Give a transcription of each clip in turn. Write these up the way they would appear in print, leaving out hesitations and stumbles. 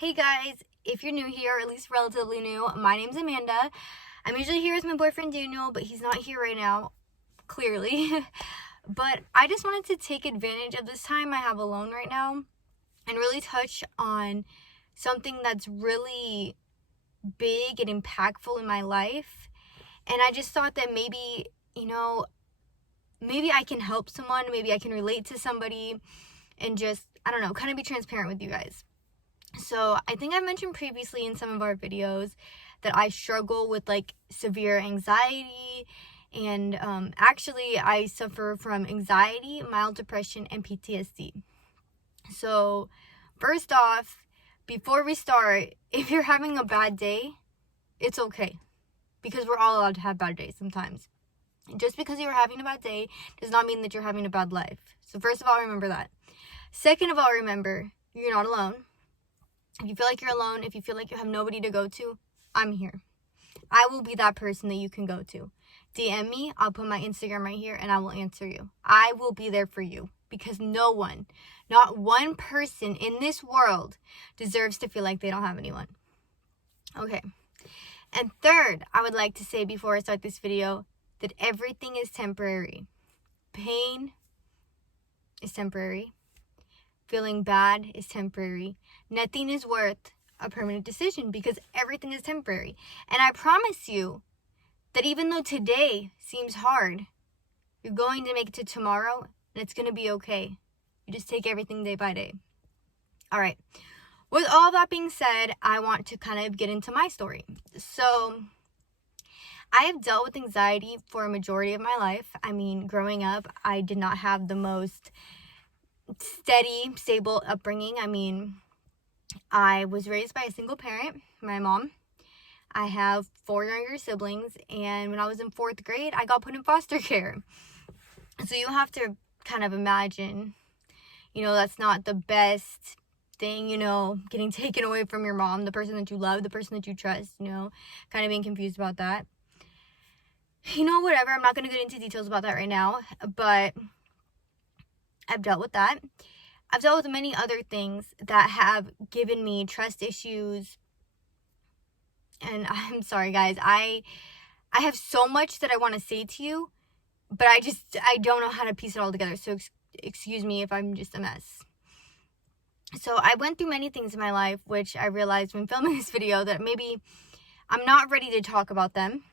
Hey guys, if you're new here, or at least relatively new, my name's Amanda. I'm usually here with my boyfriend Daniel, but he's not here right now, clearly. But I just wanted to take advantage of this time I have alone right now and really touch on something that's really big and impactful in my life. And I just thought that maybe I can help someone, maybe I can relate to somebody and just, I don't know, kind of be transparent with you guys. So I think I mentioned previously in some of our videos that I struggle with severe anxiety, and actually I suffer from anxiety, mild depression, and PTSD. So first off, before we start, if you're having a bad day, it's okay, because we're all allowed to have bad days sometimes. Just because you're having a bad day does not mean that you're having a bad life. So first of all, remember that. Second of all, remember, you're not alone. If you feel like you're alone, if you feel like you have nobody to go to, I'm here. I will be that person that you can go to. DM me, I'll put my Instagram right here, and I will answer you. I will be there for you, because no one, not one person in this world deserves to feel like they don't have anyone. Okay. And third, I would like to say before I start this video that everything is temporary. Pain is temporary. Feeling bad is temporary. Nothing is worth a permanent decision because everything is temporary. And I promise you that even though today seems hard, you're going to make it to tomorrow and it's going to be okay. You just take everything day by day. All right. With all that being said, I want to kind of get into my story. So I have dealt with anxiety for a majority of my life. I mean, growing up, I did not have the most steady, stable upbringing. I mean, I was raised by a single parent, my mom. I have 4 younger siblings, and when I was in 4th grade, I got put in foster care. So you have to kind of imagine, that's not the best thing, getting taken away from your mom, the person that you love, the person that you trust, kind of being confused about that. Whatever, I'm not going to get into details about that right now, but I've dealt with that. I've dealt with many other things that have given me trust issues. And I'm sorry, guys. I have so much that I want to say to you, but I don't know how to piece it all together. So excuse me if I'm just a mess. So I went through many things in my life, which I realized when filming this video that maybe I'm not ready to talk about them.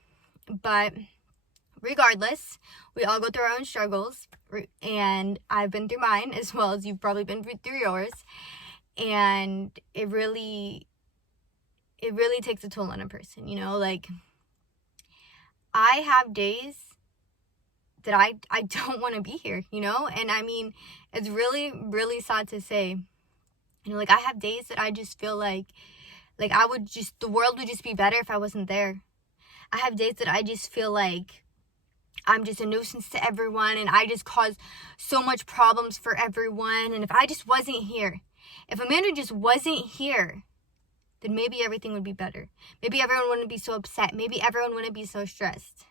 But regardless, we all go through our own struggles, and I've been through mine as well as you've probably been through yours, and it really takes a toll on a person, I have days that I don't want to be here, and I mean, it's really, really sad to say, I have days that I just feel like the world would just be better if I wasn't there. I have days that I just feel like I'm just a nuisance to everyone, and I just cause so much problems for everyone. And if I just wasn't here, if Amanda just wasn't here, then maybe everything would be better. Maybe everyone wouldn't be so upset. Maybe everyone wouldn't be so stressed.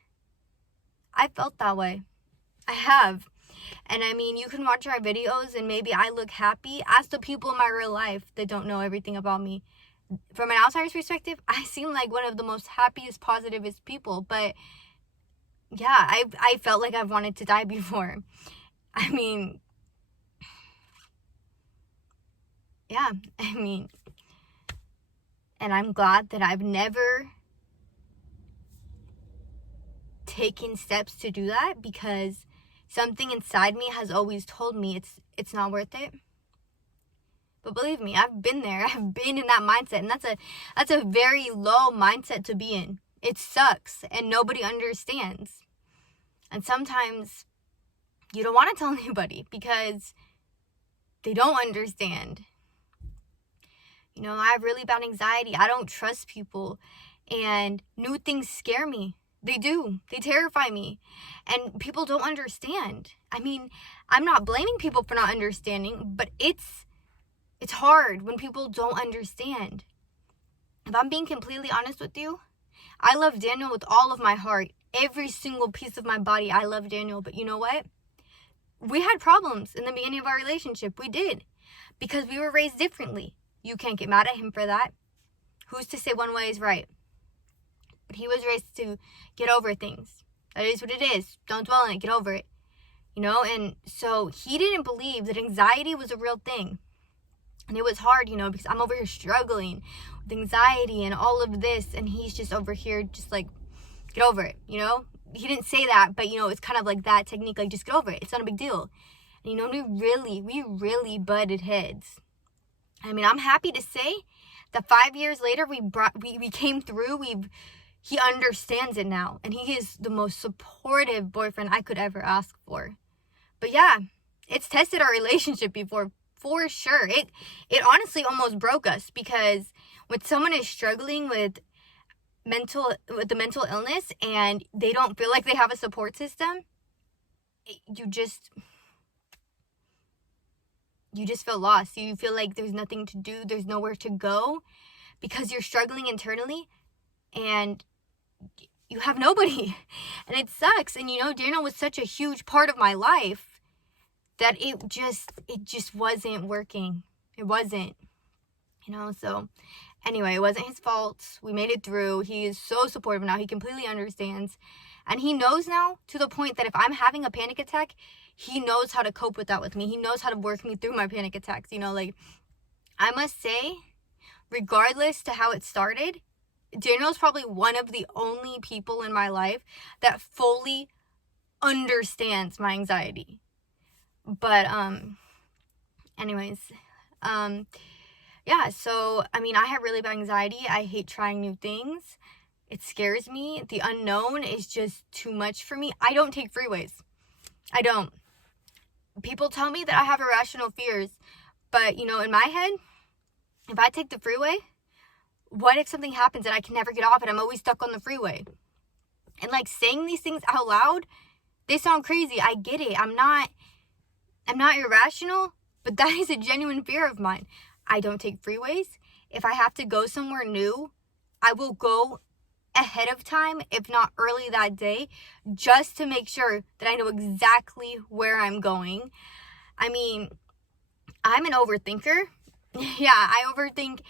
I felt that way. I have. And I mean, you can watch our videos and maybe I look happy. Ask the people in my real life that don't know everything about me. From an outsider's perspective, I seem like one of the most happiest, positivest people, but yeah, I felt like I've wanted to die before. I mean, yeah, and I'm glad that I've never taken steps to do that, because something inside me has always told me it's not worth it. But believe me, I've been there. I've been in that mindset, and that's a very low mindset to be in. It sucks, and nobody understands. And sometimes you don't want to tell anybody because they don't understand. I have really bad anxiety. I don't trust people, and new things scare me. They do. They terrify me, and people don't understand. I mean, I'm not blaming people for not understanding, but it's hard when people don't understand. If I'm being completely honest with you, I love Daniel with all of my heart. Every single piece of my body, I love Daniel. But you know what? We had problems in the beginning of our relationship. We did. Because we were raised differently. You can't get mad at him for that. Who's to say one way is right? But he was raised to get over things. That is what it is. Don't dwell on it. Get over it. You know, and so he didn't believe that anxiety was a real thing. And it was hard, you know, because I'm over here struggling with anxiety and all of this. And he's just over here just like, get over it, you know? He didn't say that, but, you know, it's kind of like that technique, like, just get over it. It's not a big deal. And, you know, we really butted heads. I mean, I'm happy to say that 5 years later, we came through. He understands it now. And he is the most supportive boyfriend I could ever ask for. But yeah, it's tested our relationship before, for sure. It honestly almost broke us, because when someone is struggling with the mental illness and they don't feel like they have a support system, you just feel lost. You feel like there's nothing to do, there's nowhere to go, because you're struggling internally and you have nobody. And it sucks. And, you know, Daniel was such a huge part of my life that it just wasn't working. It wasn't, you know. So anyway, it wasn't his fault. We made it through. He is so supportive now. He completely understands. And he knows now, to the point that if I'm having a panic attack, he knows how to cope with that with me. He knows how to work me through my panic attacks. You know, like, I must say, regardless to how it started, Daniel's probably one of the only people in my life that fully understands my anxiety. But, anyways, yeah, so, I mean, I have really bad anxiety. I hate trying new things. It scares me. The unknown is just too much for me. I don't take freeways. I don't. People tell me that I have irrational fears, but, you know, in my head, if I take the freeway, what if something happens and I can never get off it? I'm always stuck on the freeway. And, like, saying these things out loud, they sound crazy. I get it. I'm not irrational, but that is a genuine fear of mine. I don't take freeways. If I have to go somewhere new, I will go ahead of time, if not early that day, just to make sure that I know exactly where I'm going. I mean, I'm an overthinker. Yeah, I overthink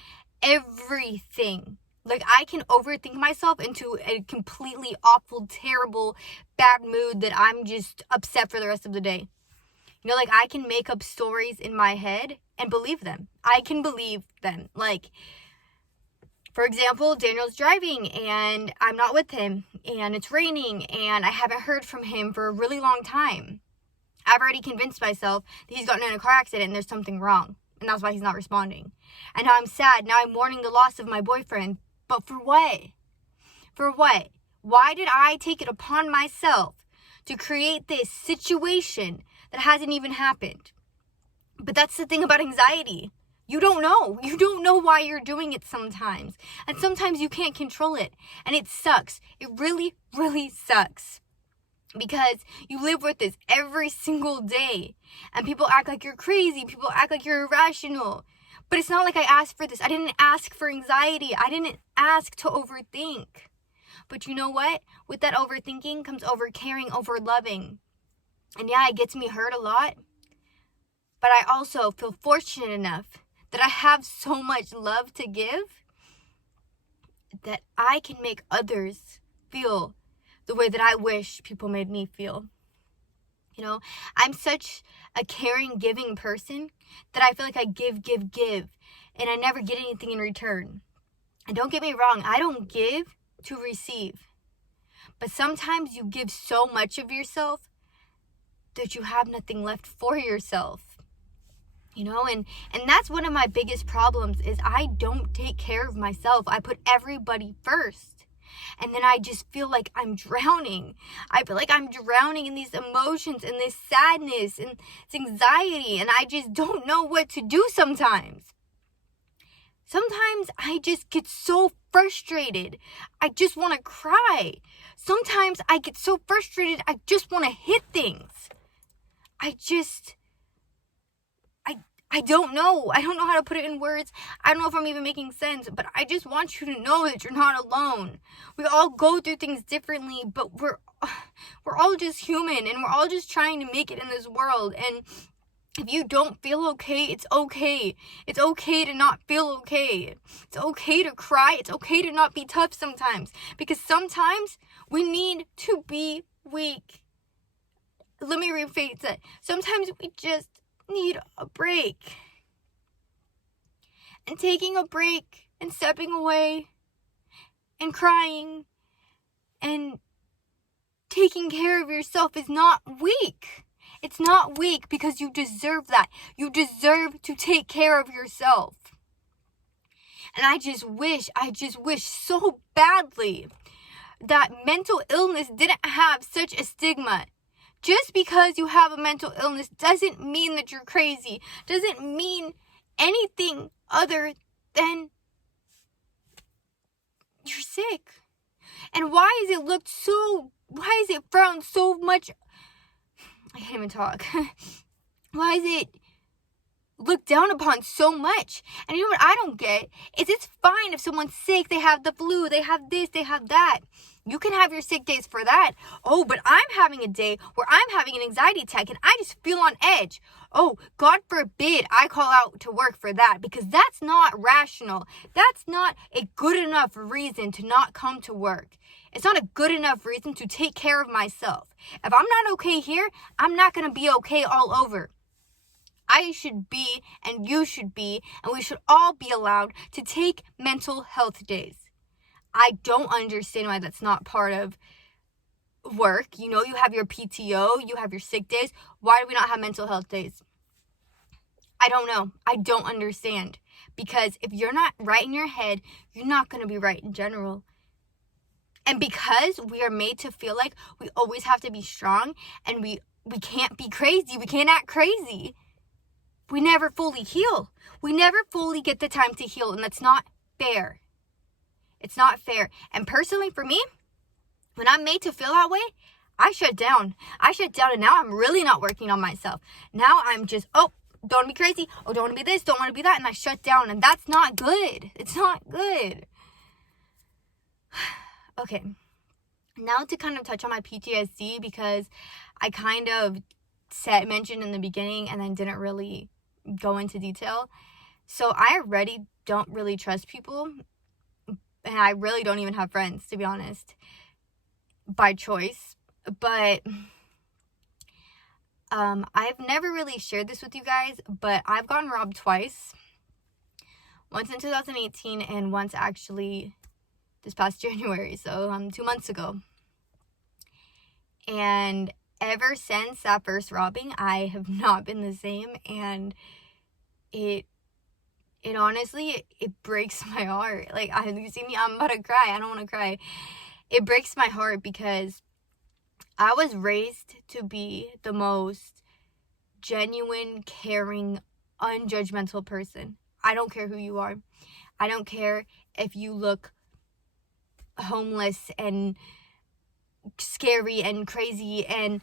everything. Like, I can overthink myself into a completely awful, terrible, bad mood that I'm just upset for the rest of the day. You know, like, I can make up stories in my head and believe them. I can believe them. Like, for example, Daniel's driving and I'm not with him and it's raining and I haven't heard from him for a really long time. I've already convinced myself that he's gotten in a car accident and there's something wrong. And that's why he's not responding. And now I'm sad. Now I'm mourning the loss of my boyfriend. But for what? For what? Why did I take it upon myself to create this situation that hasn't even happened? But that's the thing about anxiety. You don't know. You don't know why you're doing it sometimes. And sometimes you can't control it. And it sucks. It really, really sucks. Because you live with this every single day. And people act like you're crazy. People act like you're irrational. But it's not like I asked for this. I didn't ask for anxiety. I didn't ask to overthink. But you know what? With that overthinking comes over caring, over loving. And yeah, it gets me hurt a lot. But I also feel fortunate enough that I have so much love to give that I can make others feel the way that I wish people made me feel. You know, I'm such a caring, giving person that I feel like I give, and I never get anything in return. And don't get me wrong, I don't give to receive. But sometimes you give so much of yourself that you have nothing left for yourself. You know, and that's one of my biggest problems is I don't take care of myself. I put everybody first. And then I just feel like I'm drowning. I feel like I'm drowning in these emotions and this sadness and this anxiety. And I just don't know what to do sometimes. Sometimes I just get so frustrated. I just want to cry. Sometimes I get so frustrated, I just want to hit things. I don't know. I don't know how to put it in words. I don't know if I'm even making sense, but I just want you to know that you're not alone. We all go through things differently, but we're all just human and we're all just trying to make it in this world. And If you don't feel okay, it's okay. It's okay to not feel okay. It's okay to cry. It's okay to not be tough sometimes. Because sometimes we need to be weak. Let me rephrase that. Sometimes we just need a break. And taking a break and stepping away and crying and taking care of yourself is not weak. It's not weak, because you deserve that. You deserve to take care of yourself. And I just wish so badly that mental illness didn't have such a stigma. Just because you have a mental illness doesn't mean that you're crazy. Doesn't mean anything other than you're sick. And why is it frowned so much? I can't even talk. Why is it looked down upon so much? And you know what I don't get is, it's fine if someone's sick, they have the flu, they have this, they have that. You can have your sick days for that. Oh, but I'm having a day where I'm having an anxiety attack and I just feel on edge. Oh, God forbid I call out to work for that, because that's not rational. That's not a good enough reason to not come to work. It's not a good enough reason to take care of myself. If I'm not okay here, I'm not going to be okay all over. I should be, and you should be, and we should all be allowed to take mental health days. I don't understand why that's not part of work. You know, you have your PTO, you have your sick days. Why do we not have mental health days? I don't know. I don't understand. Because if you're not right in your head, you're not going to be right in general. And because we are made to feel like we always have to be strong and we can't be crazy, we can't act crazy, we never fully heal. We never fully get the time to heal, and that's not fair. It's not fair. And personally, for me, when I'm made to feel that way, I shut down. And now I'm really not working on myself. Now I'm just, don't want to be crazy. Oh, don't want to be this, don't want to be that. And I shut down, and that's not good. It's not good. Okay, now to kind of touch on my PTSD, because I kind of mentioned in the beginning and then didn't really go into detail. So I already don't really trust people, and I really don't even have friends, to be honest, by choice. But I've never really shared this with you guys, but I've gotten robbed twice. Once in 2018 and once actually this past January, so 2 months ago. And ever since that first robbing, I have not been the same, and it honestly, it breaks my heart. Like, you see me, I'm about to cry. I don't want to cry. It breaks my heart because I was raised to be the most genuine, caring, unjudgmental person. I don't care who you are. I don't care if you look homeless and scary and crazy, and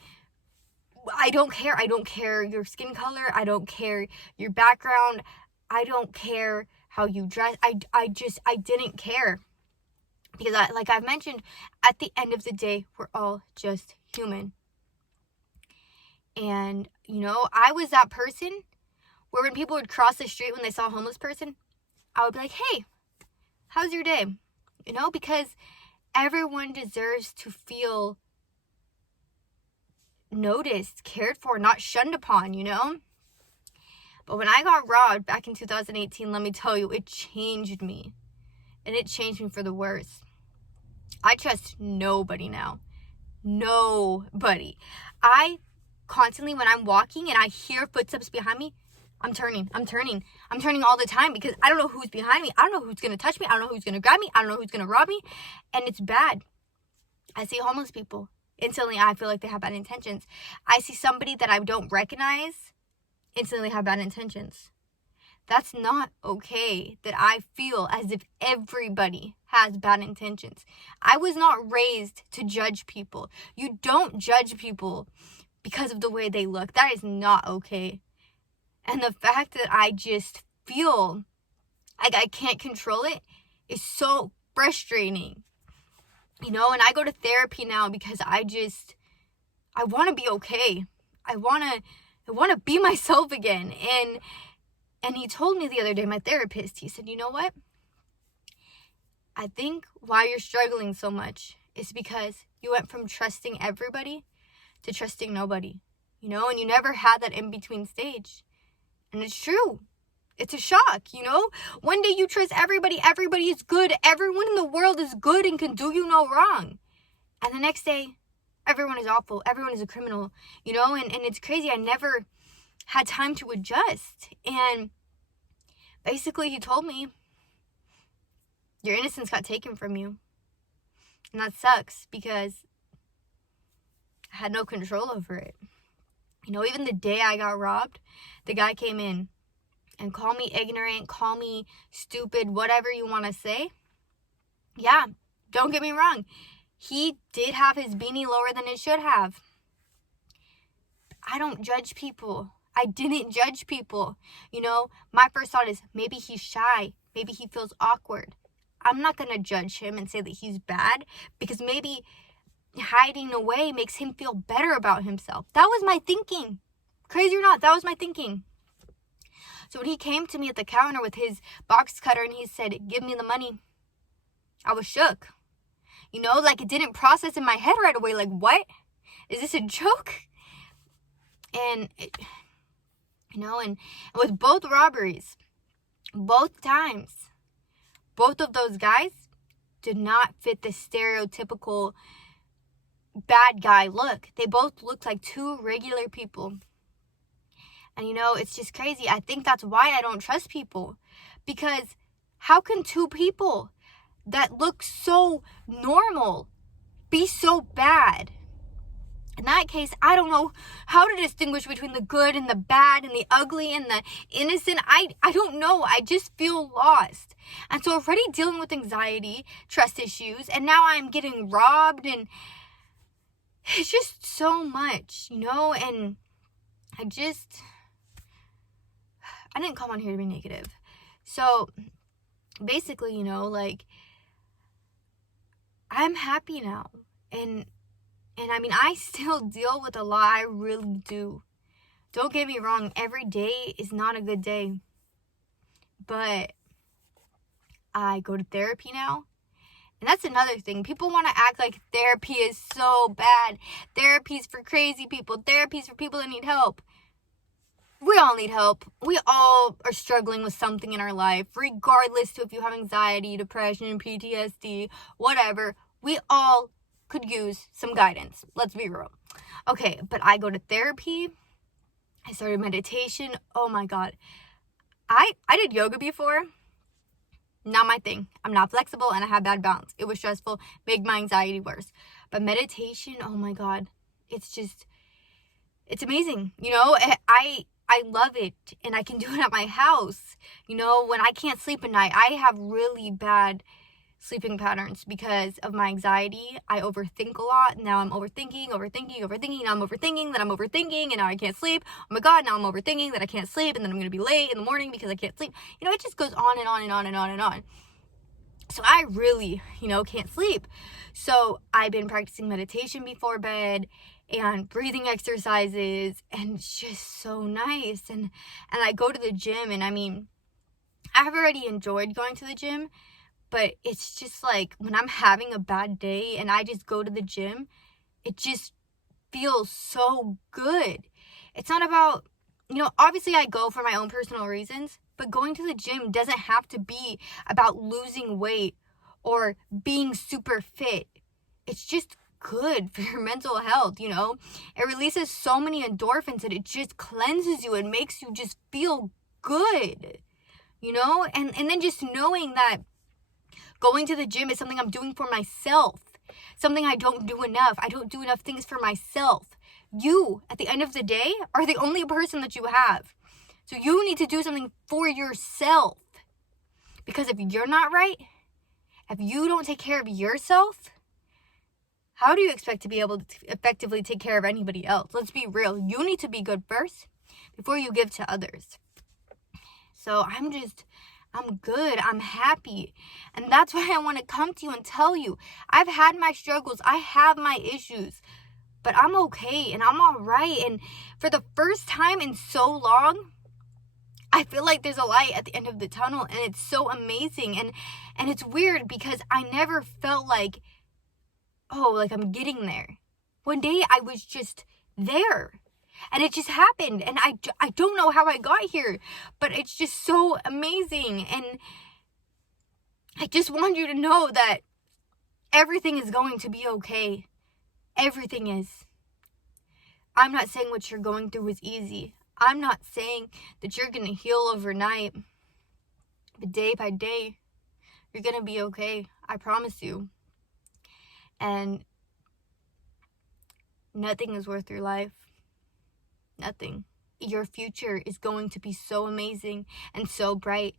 I don't care. I don't care your skin color. I don't care your background. I don't care how you dress. I didn't care, because like I've mentioned, at the end of the day, we're all just human. And you know, I was that person where when people would cross the street when they saw a homeless person, I would be like, hey, how's your day? You know, because everyone deserves to feel noticed, cared for, not shunned upon, you know? But when I got robbed back in 2018, let me tell you, it changed me. And it changed me for the worse. I trust nobody now. Nobody. I constantly, when I'm walking and I hear footsteps behind me, I'm turning all the time, because I don't know who's behind me. I don't know who's going to touch me. I don't know who's going to grab me. I don't know who's going to rob me. And it's bad. I see homeless people. Instantly, I feel like they have bad intentions. I see somebody that I don't recognize. Instantly have bad intentions. That's not okay, that I feel as if everybody has bad intentions. I was not raised to judge people. You don't judge people because of the way they look. That is not okay. And the fact that I just feel like I can't control it is so frustrating. You know, and I go to therapy now because I want to be okay. I want to I want to be myself again. And he told me the other day, my therapist, he said, you know what? I think why you're struggling so much is because you went from trusting everybody to trusting nobody, you know, and you never had that in-between stage. And it's true. It's a shock, you know? One day you trust everybody is good, everyone in the world is good and can do you no wrong. And the next day, everyone is awful, everyone is a criminal, you know? And it's crazy, I never had time to adjust. And basically he told me, your innocence got taken from you. And that sucks because I had no control over it. You know, even the day I got robbed, the guy came in and called me ignorant, call me stupid, whatever you want to say. Yeah, don't get me wrong. He did have his beanie lower than it should have. I don't judge people. I didn't judge people. You know, my first thought is maybe he's shy. Maybe he feels awkward. I'm not going to judge him and say that he's bad because maybe hiding away makes him feel better about himself. That was my thinking. Crazy or not, that was my thinking. So when he came to me at the counter with his box cutter and he said, give me the money, I was shook. You know, like it didn't process in my head right away. Like, what? Is this a joke? And, and with both robberies, both times, both of those guys did not fit the stereotypical bad guy look. They both looked like two regular people. And it's just crazy. I think that's why I don't trust people. Because how can two people that look so normal be so bad? In that case, I don't know how to distinguish between the good and the bad and the ugly and the innocent. I don't know. I just feel lost. And so already dealing with anxiety, trust issues, and now I'm getting robbed, and it's just so much, and I didn't come on here to be negative. So basically, I'm happy now. And I mean, I still deal with a lot. I really do. Don't get me wrong. Every day is not a good day. But I go to therapy now. And that's another thing. People want to act like therapy is so bad. Therapy's for crazy people. Therapy's for people that need help. We all need help. We all are struggling with something in our life. Regardless to if you have anxiety, depression, PTSD, whatever. We all could use some guidance. Let's be real. Okay, but I go to therapy. I started meditation. Oh my God. I did yoga before. Not my thing. I'm not flexible and I have bad balance. It was stressful, made my anxiety worse. But meditation, oh my God. It's amazing. I love it, and I can do it at my house. When I can't sleep at night, I have really bad sleeping patterns because of my anxiety. I overthink a lot. Now I'm overthinking. Now I'm overthinking that I'm overthinking, and now I can't sleep. Oh my God, now I'm overthinking that I can't sleep, and then I'm going to be late in the morning because I can't sleep. It just goes on and on and on and on and on. So I really, can't sleep. So I've been practicing meditation before bed and breathing exercises, and it's just so nice. And I go to the gym, and I mean, I've already enjoyed going to the gym, but it's just like when I'm having a bad day and I just go to the gym, it just feels so good. It's not about, obviously I go for my own personal reasons, but going to the gym doesn't have to be about losing weight or being super fit. It's just good for your mental health, It releases so many endorphins that it just cleanses you and makes you just feel good, And then just knowing that going to the gym is something I'm doing for myself, something I don't do enough. I don't do enough things for myself. You, at the end of the day, are the only person that you have. So you need to do something for yourself. Because if you're not right, if you don't take care of yourself, how do you expect to be able to effectively take care of anybody else? Let's be real. You need to be good first before you give to others. So I'm good. I'm happy. And that's why I want to come to you and tell you, I've had my struggles. I have my issues. but I'm okay and I'm all right. And for the first time in so long, I feel like there's a light at the end of the tunnel, and it's so amazing. And it's weird because I never felt like, oh, like I'm getting there. One day I was just there, and it just happened, and I don't know how I got here, but it's just so amazing. And I just want you to know that everything is going to be okay. Everything is. I'm not saying what you're going through is easy. I'm not saying that you're going to heal overnight. But day by day, you're going to be okay. I promise you. And nothing is worth your life. Nothing. Your future is going to be so amazing and so bright.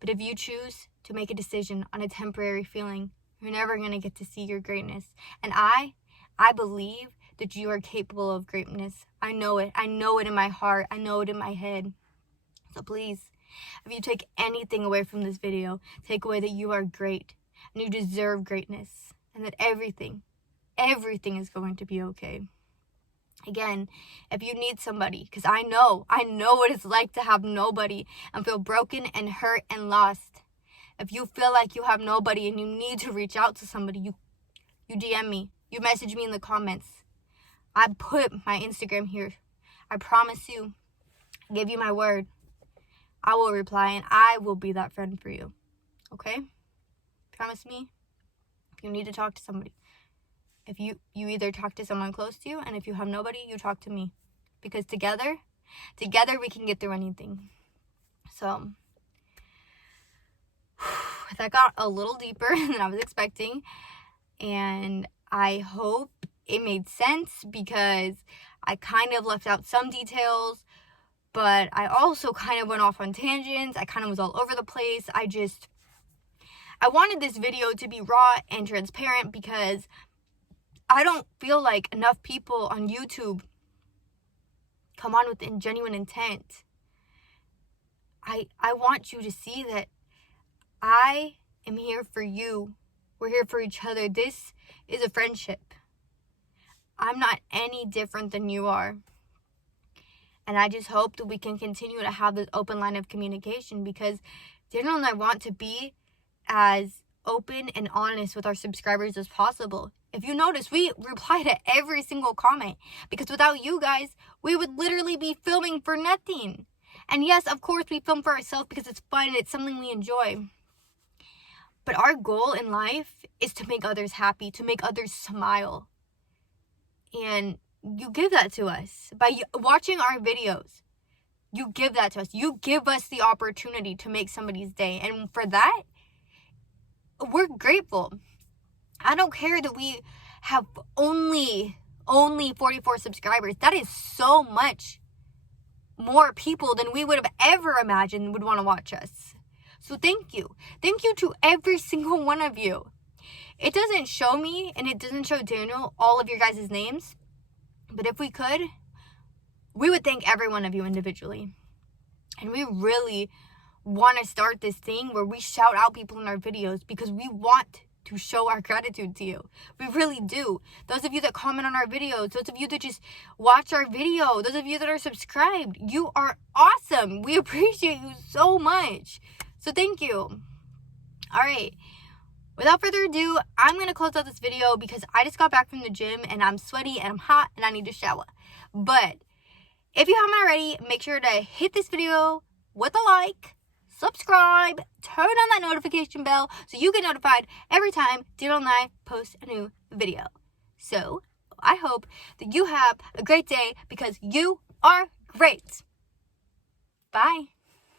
But if you choose to make a decision on a temporary feeling, you're never going to get to see your greatness. And I believe that you are capable of greatness. I know it. I know it in my heart. I know it in my head. So please, if you take anything away from this video, take away that you are great and you deserve greatness, and that everything is going to be okay. Again, if you need somebody, because I know what it's like to have nobody and feel broken and hurt and lost. If you feel like you have nobody and you need to reach out to somebody, you DM me, you message me in the comments. I put my Instagram here. I promise you, I give you my word, I will reply and I will be that friend for you. Okay? Promise me? If you need to talk to somebody. If you either talk to someone close to you, and if you have nobody, you talk to me. Because together we can get through anything. So, that got a little deeper than I was expecting. And I hope it made sense, because I kind of left out some details, but I also kind of went off on tangents. I kind of was all over the place. I wanted this video to be raw and transparent, because I don't feel like enough people on YouTube come on with genuine intent. I want you to see that I am here for you. We're here for each other. This is a friendship. I'm not any different than you are. And I just hope that we can continue to have this open line of communication, because Daniel and I want to be as open and honest with our subscribers as possible. If you notice, we reply to every single comment, because without you guys, we would literally be filming for nothing. And yes, of course, we film for ourselves because it's fun and it's something we enjoy. But our goal in life is to make others happy, to make others smile. And you give that to us by watching our videos. You give that to us. You give us the opportunity to make somebody's day. And for that, we're grateful. I don't care that we have only 44 subscribers. That is so much more people than we would have ever imagined would want to watch us. So thank you. Thank you to every single one of you. It doesn't show me, and it doesn't show Daniel, all of your guys' names. But if we could, we would thank every one of you individually. And we really want to start this thing where we shout out people in our videos, because we want to show our gratitude to you. We really do. Those of you that comment on our videos, those of you that just watch our video, those of you that are subscribed, you are awesome. We appreciate you so much. So thank you. All right. Without further ado, I'm going to close out this video because I just got back from the gym and I'm sweaty and I'm hot and I need to shower. But if you haven't already, make sure to hit this video with a like, subscribe, turn on that notification bell so you get notified every time Daniel and I post a new video. So I hope that you have a great day, because you are great. Bye.